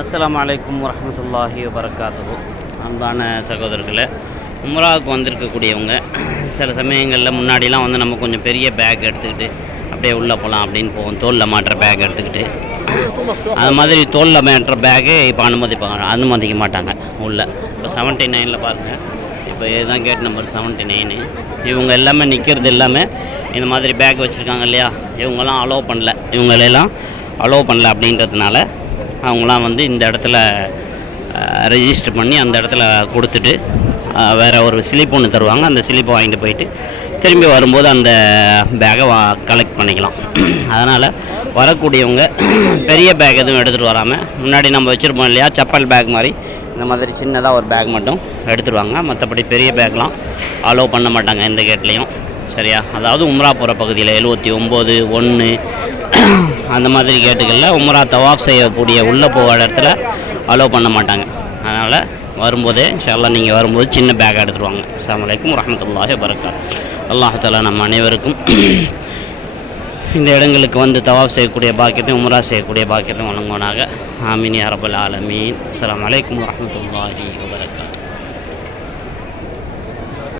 அஸ்ஸலாமு அலைக்கும் வரஹ்மத்துல்லாஹி வபரகாத்துஹு. அன்பான சகோதரர்களே, உம்ராவுக்கு வந்திருக்கக்கூடியவங்க சில சமயங்களில் முன்னாடிலாம் வந்து நம்ம கொஞ்சம் பெரிய பேக் எடுத்துக்கிட்டு அப்படியே உள்ளே போகலாம் அப்படின்னு போவோம். தோளில் மாட்டுற பேக் எடுத்துக்கிட்டு அது மாதிரி தோளில் மாட்டுற பேக்கு இப்போ அனுமதிக்க மாட்டாங்க உள்ளே. இப்போ 79 பாருங்கள், இப்போ இதுதான் கேட் நம்பர் 79. இவங்க எல்லாமே நிற்கிறது எல்லாமே இந்த மாதிரி பேக் வச்சுருக்காங்க இல்லையா, இவங்கெல்லாம் அலோவ் பண்ணல. இவங்களெல்லாம் அலோவ் பண்ணல அப்படின்றதுனால அவங்களாம் வந்து இந்த இடத்துல ரெஜிஸ்டர் பண்ணி அந்த இடத்துல கொடுத்துட்டு வேறு ஒரு ஸ்லிப் ஒன்று தருவாங்க. அந்த ஸ்லிப்பை வாங்கிட்டு போயிட்டு திரும்பி வரும்போது அந்த பேக்கை கலெக்ட் பண்ணிக்கலாம். அதனால் வரக்கூடியவங்க பெரிய பேக் எதுவும் எடுத்துகிட்டு வராமல், முன்னாடி நம்ம வச்சுருப்போம் இல்லையா செப்பல் பேக் மாதிரி, இந்த மாதிரி சின்னதாக ஒரு பேக் மட்டும் எடுத்துருவாங்க. மற்றபடி பெரிய பேக்லாம் அலோவ் பண்ண மாட்டாங்க எந்த கேட்லேயும், சரியா? அதாவது உம்ரா போகிற பகுதியில் 79, 1 அந்த மாதிரி கேட்டுகளில் உம்ரா தவாஃப் செய்யக்கூடிய உள்ளே போகிற இடத்துல அலோவ் பண்ண மாட்டாங்க. அதனால் வரும்போதே இன்ஷா அல்லாஹ் நீங்கள் வரும்போது சின்ன பேக் எடுத்துருவாங்க. அஸ்ஸலாமு அலைக்கும் வரஹ்மத்துல்லாஹி வபரகாத்துஹு. அல்லாஹ் தஆலா நம்ம அனைவருக்கும் இந்த இடங்களுக்கு வந்து தவாஃப் செய்யக்கூடிய பாக்கியத்தையும் உம்ரா செய்யக்கூடிய பாக்கியத்தையும் வழங்குவானாக. ஆமீன் யா ரப்பல் ஆலமீன். அஸ்ஸலாமு அலைக்கும் வரஹ்மத்துல்லாஹி வபரகாத்துஹு.